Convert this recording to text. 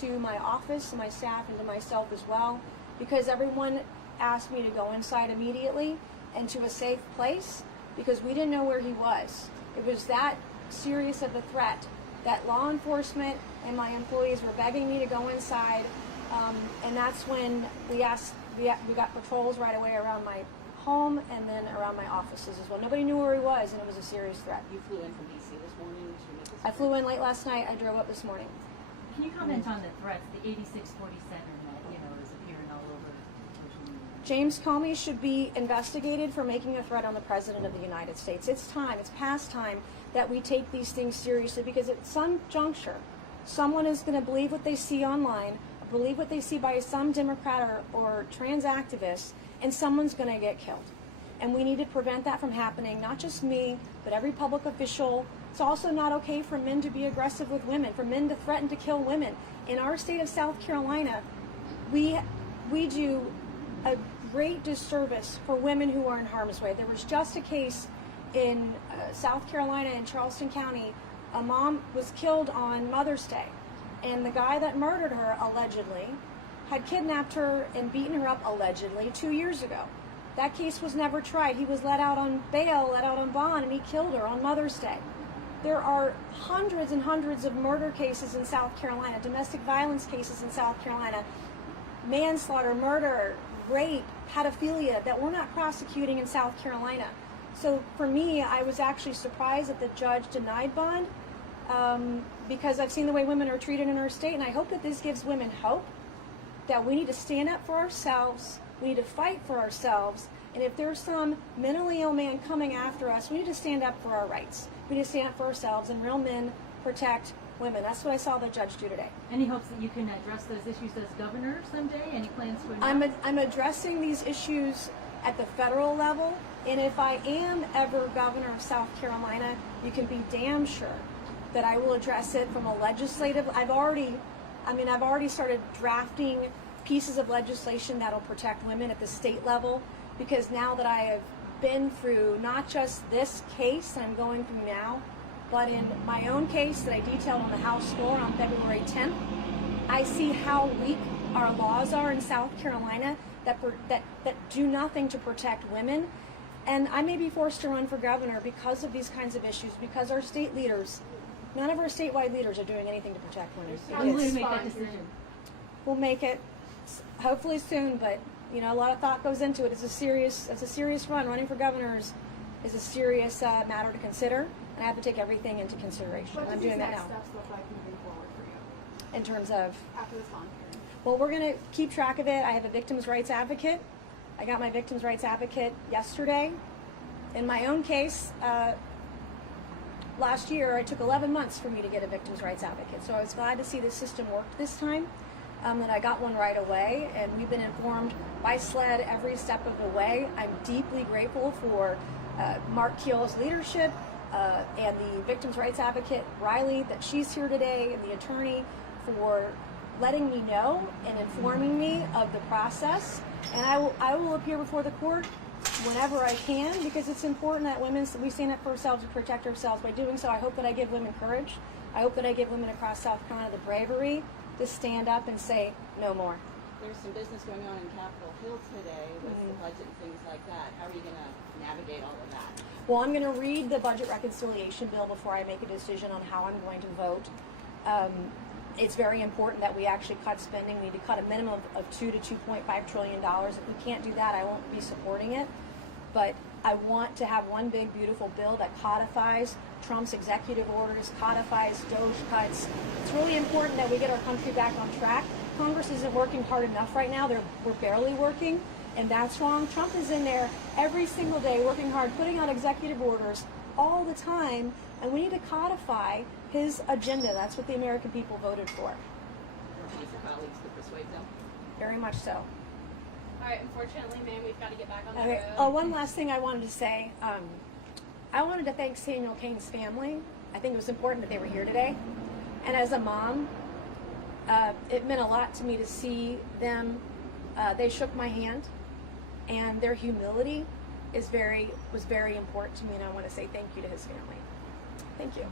to my office and my staff and to myself as well, because everyone asked me to go inside immediately and to a safe place because we didn't know where he was. It was that serious of a threat that law enforcement and my employees were begging me to go inside, and that's when we got patrols right away around my home and then around my offices as well. Nobody knew where he was, and it was a serious threat. You flew in from D.C. this morning to meet this? I flew in late last night. I drove up this morning. Can you comment on the threats, the 8647 that is appearing all over social media? James Comey should be investigated for making a threat on the President of the United States. It's time, it's past time that we take these things seriously, because at some juncture, someone is going to believe what they see online, believe what they see by some Democrat or trans activist, and someone's going to get killed. And we need to prevent that from happening, not just me, but every public official. It's also not okay for men to be aggressive with women, for men to threaten to kill women. In our state of South Carolina, we do a great disservice for women who are in harm's way. There was just a case in South Carolina in Charleston County. A mom was killed on Mother's Day, and the guy that murdered her, allegedly, had kidnapped her and beaten her up, allegedly, 2 years ago. That case was never tried. He was let out on bail, let out on bond, and he killed her on Mother's Day. There are hundreds and hundreds of murder cases in South Carolina, domestic violence cases in South Carolina, manslaughter, murder, rape, pedophilia that we're not prosecuting in South Carolina. So for me, I was actually surprised that the judge denied bond, because I've seen the way women are treated in our state, and I hope that this gives women hope that we need to stand up for ourselves, we need to fight for ourselves, and if there's some mentally ill man coming after us, we need to stand up for our rights. We need to stand up for ourselves, and real men protect women. That's what I saw the judge do today. Any hopes that you can address those issues as governor someday? Any plans to? I'm addressing these issues at the federal level, and if I am ever governor of South Carolina, you can be damn sure that I will address it from a legislative. I've already started drafting pieces of legislation that'll protect women at the state level, because now that I have been through not just this case that I'm going through now, but in my own case that I detailed on the House floor on February 10th, I see how weak our laws are in South Carolina that do nothing to protect women. And I may be forced to run for governor because of these kinds of issues, because our state leaders, none of our statewide leaders are doing anything to protect women. When will you make that decision? We'll make it hopefully soon, but a lot of thought goes into it. It's a serious run. Running for governor is a serious matter to consider, and I have to take everything into consideration. What I'm does doing these that next now. steps look like moving forward for you In terms of, after this bond hearing? well, we're going to keep track of it. I have a victims' rights advocate. I got my victims' rights advocate yesterday. In my own case, last year, it took 11 months for me to get a victims' rights advocate. So I was glad to see the system worked this time, that I got one right away. And we've been informed by SLED every step of the way. I'm deeply grateful for Mark Keel's leadership and the victims' rights advocate, Riley, that she's here today, and the attorney for letting me know and informing me of the process. And I will appear before the court whenever I can, because it's important that we stand up for ourselves and protect ourselves. By doing so, I hope that I give women courage. I hope that I give women across South Carolina the bravery to stand up and say no more. There's some business going on in Capitol Hill today with the budget and things like that. How are you going to navigate all of that? Well, I'm going to read the budget reconciliation bill before I make a decision on how I'm going to vote. It's very important that we actually cut spending. We need to cut a minimum of $2 to $2.5 trillion. If we can't do that, I won't be supporting it. But I want to have one big, beautiful bill that codifies Trump's executive orders, codifies DOGE cuts. It's really important that we get our country back on track. Congress isn't working hard enough right now. We're barely working, and that's wrong. Trump is in there every single day working hard, putting out executive orders all the time, and we need to codify his agenda. That's what the American people voted for. Working with your colleagues to persuade them? Very much so. All right, unfortunately, ma'am, we've got to get back on the Okay. road. Oh, one last thing I wanted to say. I wanted to thank Samuel Kane's family. I think it was important that they were here today. And as a mom, it meant a lot to me to see them. They shook my hand, and their humility was very important to me, and I want to say thank you to his family. Thank you.